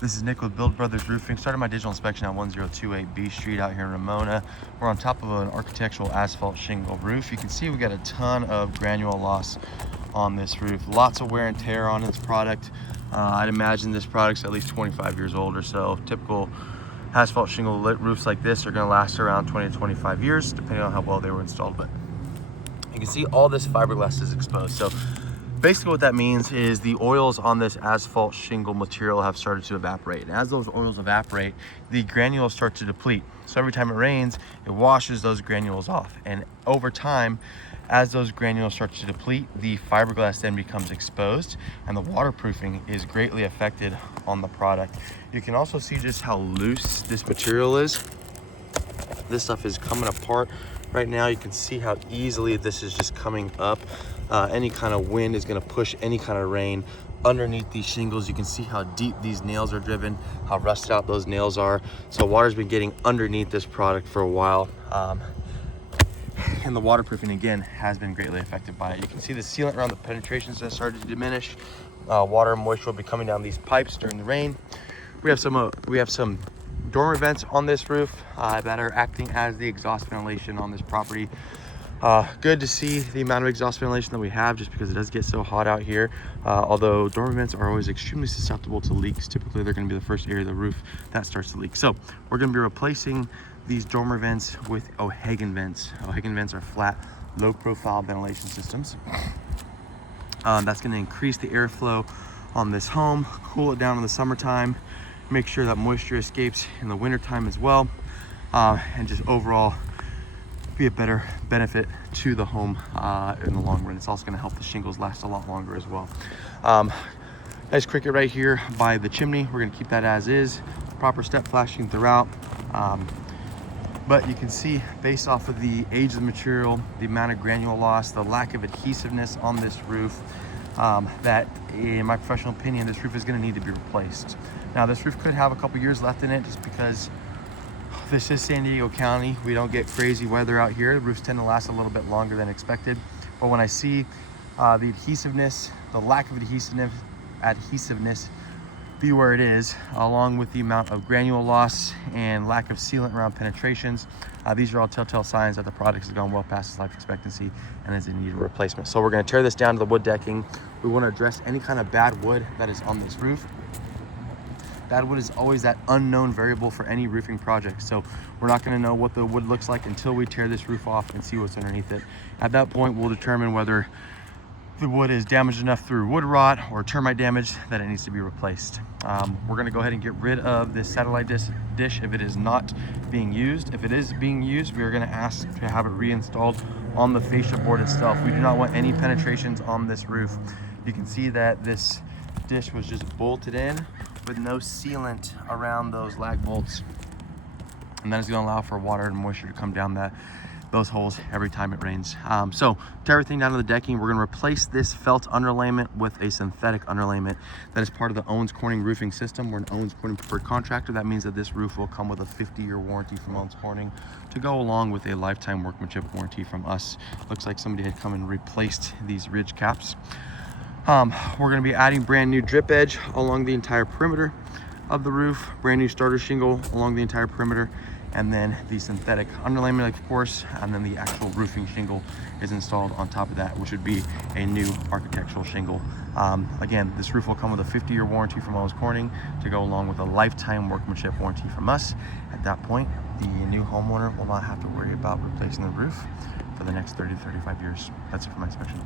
This is Nick with Build Brothers Roofing. Started my digital inspection at 1028 B Street out here in Ramona. We're on top of an architectural asphalt shingle roof. You can see we got a ton of granule loss on this roof. Lots of wear and tear on this product. I'd imagine this product's at least 25 years old or so. Typical asphalt shingle lit roofs like this are gonna last around 20 to 25 years, depending on how well they were installed. But you can see all this fiberglass is exposed. So basically what that means is the oils on this asphalt shingle material have started to evaporate. And as those oils evaporate, the granules start to deplete. So every time it rains, it washes those granules off. And over time, as those granules start to deplete, the fiberglass then becomes exposed and the waterproofing is greatly affected on the product. You can also see just how loose this material is. This stuff is coming apart right now. You can see how easily this is just coming up. Any kind of wind is going to push any kind of rain underneath these shingles. You can see how deep these nails are driven, how rusted out those nails are. So water's been getting underneath this product for a while. And the waterproofing again has been greatly affected by it. You can see the sealant around the penetrations has started to diminish. Water and moisture will be coming down these pipes during the rain. We have some dormer vents on this roof that are acting as the exhaust ventilation on this property. Good to see the amount of exhaust ventilation that we have, just because it does get so hot out here. Although dormer vents are always extremely susceptible to leaks. Typically they're going to be the first area of the roof that starts to leak. So we're going to be replacing these dormer vents with O'Hagan vents. O'Hagan vents are flat, low profile ventilation systems. That's going to increase the airflow on this home, cool it down in the summertime, make sure that moisture escapes in the wintertime as well, and just overall be a better benefit to the home in the long run. It's also going to help the shingles last a lot longer as well. Nice cricket right here by the chimney. We're going to keep that as is. Proper step flashing throughout. But you can see, based off of the age of the material, the amount of granule loss, the lack of adhesiveness on this roof, that in my professional opinion, this roof is going to need to be replaced. Now this roof could have a couple years left in it, just because this is San Diego County. We don't get crazy weather out here. The roofs tend to last a little bit longer than expected. But when I see the adhesiveness, the lack of adhesiveness be where it is, along with the amount of granule loss and lack of sealant around penetrations, these are all telltale signs that the product has gone well past its life expectancy and is in need of replacement. So we're going to tear this down to the wood decking. We want to address any kind of bad wood that is on this roof. Bad wood is always that unknown variable for any roofing project. So we're not going to know what the wood looks like until we tear this roof off and see what's underneath it. At that point, we'll determine whether the wood is damaged enough through wood rot or termite damage that it needs to be replaced. We're going to go ahead and get rid of this satellite dish if it is not being used. If it is being used, we are going to ask to have it reinstalled on the fascia board itself. We do not want any penetrations on this roof. You can see that this dish was just bolted in with no sealant around those lag bolts, and that is going to allow for water and moisture to come down those holes every time it rains. So tear everything down to the decking. We're going to replace this felt underlayment with a synthetic underlayment that is part of the Owens Corning roofing system. We're an Owens Corning preferred contractor. That means that this roof will come with a 50-year warranty from Owens Corning to go along with a lifetime workmanship warranty from us. Looks like somebody had come and replaced these ridge caps. We're going to be adding brand new drip edge along the entire perimeter of the roof, brand new starter shingle along the entire perimeter, and then the synthetic underlayment, of course, and then the actual roofing shingle is installed on top of that, which would be a new architectural shingle. Again, this roof will come with a 50-year warranty from Owens Corning to go along with a lifetime workmanship warranty from us. At that point, the new homeowner will not have to worry about replacing the roof for the next 30 to 35 years. That's it for my inspection.